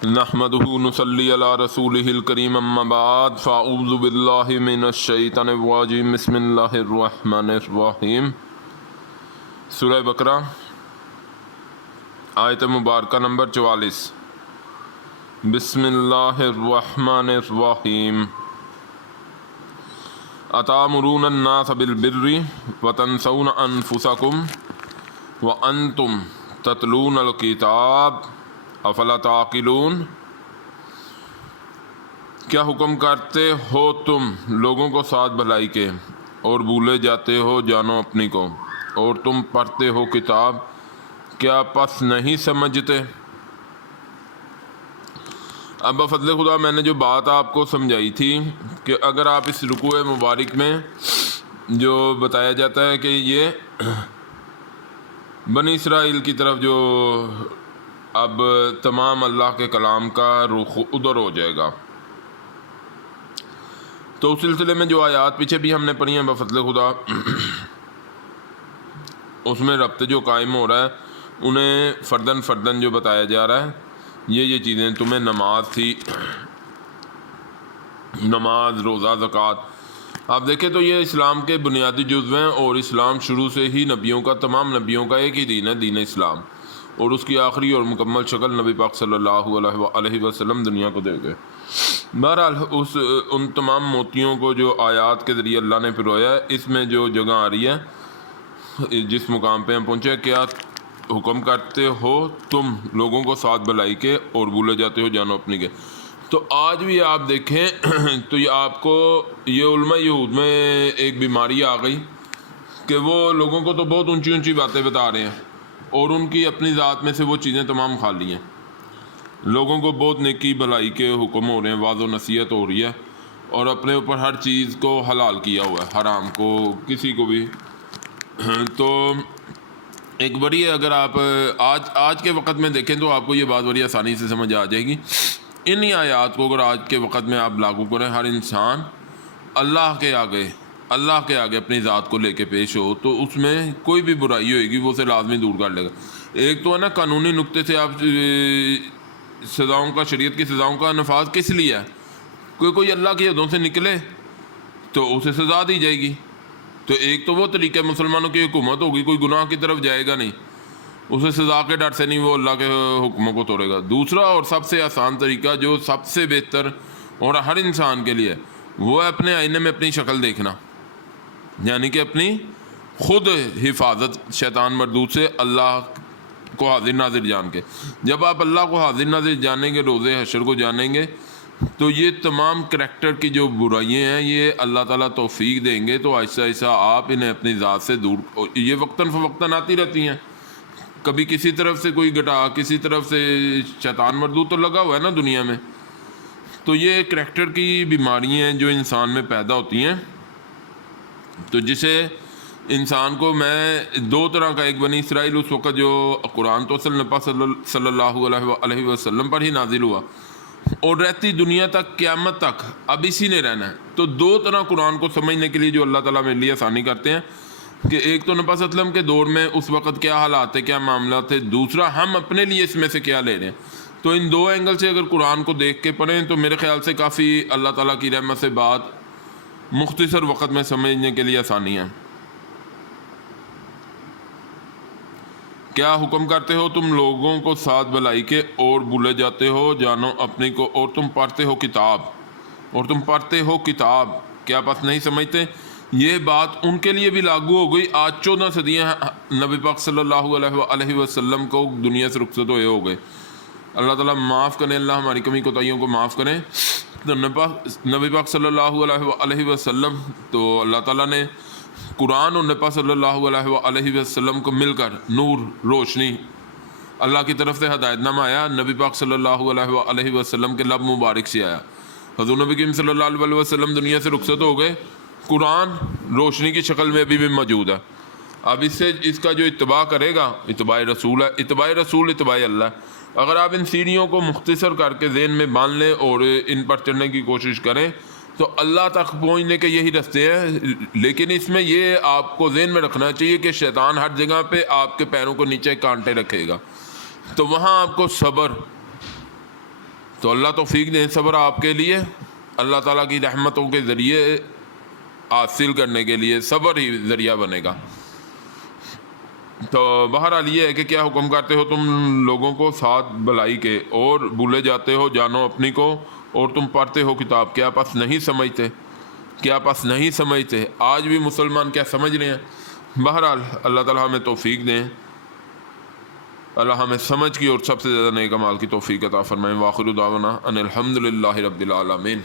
نحمده نصلی علی رسولہ الکریم اما بعد فاعوذ باللہ من الشیطان الرجیم بسم اللہ الرحمن الرحیم۔ سورہ بقرہ آیت مبارکہ نمبر 44۔ بسم اللہ الرحمن الرحیم۔ اتامرون الناس بالبر وتنسون انفسکم وانتم تتلون الکتاب افلا تعقلون۔ کیا حکم کرتے ہو تم لوگوں کو ساتھ بھلائی کے اور بھولے جاتے ہو جانو اپنی کو، اور تم پڑھتے ہو کتاب، کیا پس نہیں سمجھتے؟ اب بفضل خدا میں نے جو بات آپ کو سمجھائی تھی کہ اگر آپ اس رکوع مبارک میں جو بتایا جاتا ہے کہ یہ بنی اسرائیل کی طرف جو اب تمام اللہ کے کلام کا رخ ادھر ہو جائے گا، تو اس سلسلے میں جو آیات پیچھے بھی ہم نے پڑھی ہیں بفضل خدا، اس میں ربط جو قائم ہو رہا ہے انہیں فردن فردن جو بتایا جا رہا ہے، یہ چیزیں تمہیں نماز تھی، نماز، روزہ، زکوٰۃ، آپ دیکھیں تو یہ اسلام کے بنیادی جزو ہیں، اور اسلام شروع سے ہی نبیوں کا، تمام نبیوں کا ایک ہی دین ہے، دین اسلام، اور اس کی آخری اور مکمل شکل نبی پاک صلی اللہ علیہ وسلم دنیا کو دے گئے۔ بہرحال ان تمام موتیوں کو جو آیات کے ذریعے اللہ نے پرویا ہے، اس میں جو جگہ آ رہی ہے، جس مقام پہ ہم پہنچے، کیا حکم کرتے ہو تم لوگوں کو ساتھ بھلائی کے اور بھولے جاتے ہو جانو اپنی کے۔ تو آج بھی آپ دیکھیں تو یہ آپ کو یہ علماء یہود میں ایک بیماری آ گئی کہ وہ لوگوں کو تو بہت اونچی اونچی باتیں بتا رہے ہیں، اور ان کی اپنی ذات میں سے وہ چیزیں تمام خالی ہیں۔ لوگوں کو بہت نیکی بھلائی کے حکم ہو رہے ہیں، واعظ و نصیحت ہو رہی ہے، اور اپنے اوپر ہر چیز کو حلال کیا ہوا ہے، حرام کو کسی کو بھی۔ تو ایک بڑی ہے، اگر آپ آج کے وقت میں دیکھیں تو آپ کو یہ بات بڑی آسانی سے سمجھ آ جائے گی۔ انہی آیات کو اگر آج کے وقت میں آپ لاگو کریں، ہر انسان اللہ کے آگے اپنی ذات کو لے کے پیش ہو، تو اس میں کوئی بھی برائی ہوئے گی وہ اسے لازمی دور کر لے گا۔ ایک تو ہے نا، قانونی نقطے سے آپ سزاؤں کا، شریعت کی سزاؤں کا نفاذ کس لیے ہے؟ کوئی اللہ کی حدوں سے نکلے تو اسے سزا دی جائے گی، تو ایک تو وہ طریقہ مسلمانوں کی حکومت ہوگی، کوئی گناہ کی طرف جائے گا نہیں، اسے سزا کے ڈر سے نہیں وہ اللہ کے حکموں کو توڑے گا۔ دوسرا اور سب سے آسان طریقہ جو سب سے بہتر اور ہر انسان کے لیے، وہ ہے اپنے آئینے میں اپنی شکل دیکھنا، یعنی کہ اپنی خود حفاظت شیطان مردود سے اللہ کو حاضر ناظر جان کے۔ جب آپ اللہ کو حاضر ناظر جانیں گے، روز حشر کو جانیں گے، تو یہ تمام کریکٹر کی جو برائیاں ہیں یہ اللہ تعالیٰ توفیق دیں گے، تو آہستہ آہستہ آپ انہیں اپنی ذات سے دور، یہ وقتاً فوقتاً آتی رہتی ہیں، کبھی کسی طرف سے کوئی گٹا، کسی طرف سے شیطان مردود تو لگا ہوا ہے نا دنیا میں۔ تو یہ کریکٹر کی بیماریاں ہیں جو انسان میں پیدا ہوتی ہیں، تو جسے انسان کو میں دو طرح کا، ایک بنی اسرائیل اس وقت جو قرآن تو صلی اللہ علیہ وسلم پر ہی نازل ہوا، اور رہتی دنیا تک، قیامت تک اب اسی نے رہنا ہے۔ تو دو طرح قرآن کو سمجھنے کے لیے جو اللہ تعالیٰ میرے لیے آسانی کرتے ہیں کہ ایک تو نبی اسلم کے دور میں اس وقت کیا حالات تھے، کیا معاملات تھے، دوسرا ہم اپنے لیے اس میں سے کیا لے رہے ہیں۔ تو ان دو اینگل سے اگر قرآن کو دیکھ کے پڑھیں تو میرے خیال سے کافی اللہ تعالیٰ کی رحمت سے بات مختصر وقت میں سمجھنے کے لیے آسانی ہے۔ کیا حکم کرتے ہو تم لوگوں کو ساتھ بھلائی کے اور بھولے جاتے ہو جانو اپنی کو، اور تم پڑھتے ہو کتاب، کیا پس نہیں سمجھتے؟ یہ بات ان کے لیے بھی لاگو ہو گئی۔ آج 14 صدیاں نبی پاک صلی اللہ علیہ وسلم کو دنیا سے رخصت ہوئے ہو گئے۔ اللہ تعالیٰ معاف کریں، اللہ ہماری کمی کوتاہیوں کو معاف کریں۔ تو نبی پاک صلی اللہ علیہ وسلم، تو اللہ تعالیٰ نے قرآن اور نبی صلی اللہ علیہ وسلم کو مل کر نور، روشنی، اللہ کی طرف سے ہدایت نامہ آیا، نبی پاک صلی اللہ علیہ وسلم کے لب مبارک سے آیا۔ حضور نبی کریم صلی اللہ علیہ وسلم دنیا سے رخصت ہو گئے، قرآن روشنی کی شکل میں ابھی بھی موجود ہے۔ اب اس کا جو اتباع کرے گا، اتباع رسول ہے، اتباع اللہ۔ اگر آپ ان سیڑھیوں کو مختصر کر کے ذہن میں باندھ لیں اور ان پر چڑھنے کی کوشش کریں تو اللہ تک پہنچنے کے یہی راستے ہیں۔ لیکن اس میں یہ آپ کو ذہن میں رکھنا چاہیے کہ شیطان ہر جگہ پہ آپ کے پیروں کو نیچے کانٹے رکھے گا، تو وہاں آپ کو صبر تو اللہ توفیق دیں صبر آپ کے لیے، اللہ تعالیٰ کی رحمتوں کے ذریعے حاصل کرنے کے لیے صبر ہی ذریعہ بنے گا۔ تو بہرحال یہ ہے کہ کیا حکم کرتے ہو تم لوگوں کو ساتھ بھلائی کے، اور بھولے جاتے ہو جانو اپنی کو، اور تم پڑھتے ہو کتاب، کیا پس نہیں سمجھتے؟ کیا پس نہیں سمجھتے؟ آج بھی مسلمان کیا سمجھ رہے ہیں؟ بہرحال اللہ تعالیٰ ہمیں توفیق دیں، اللہ ہمیں سمجھ کی اور سب سے زیادہ نیک اعمال کی توفیق عطا فرمائیں۔ وآخر دعوانا ان الحمد للہ رب العالمین۔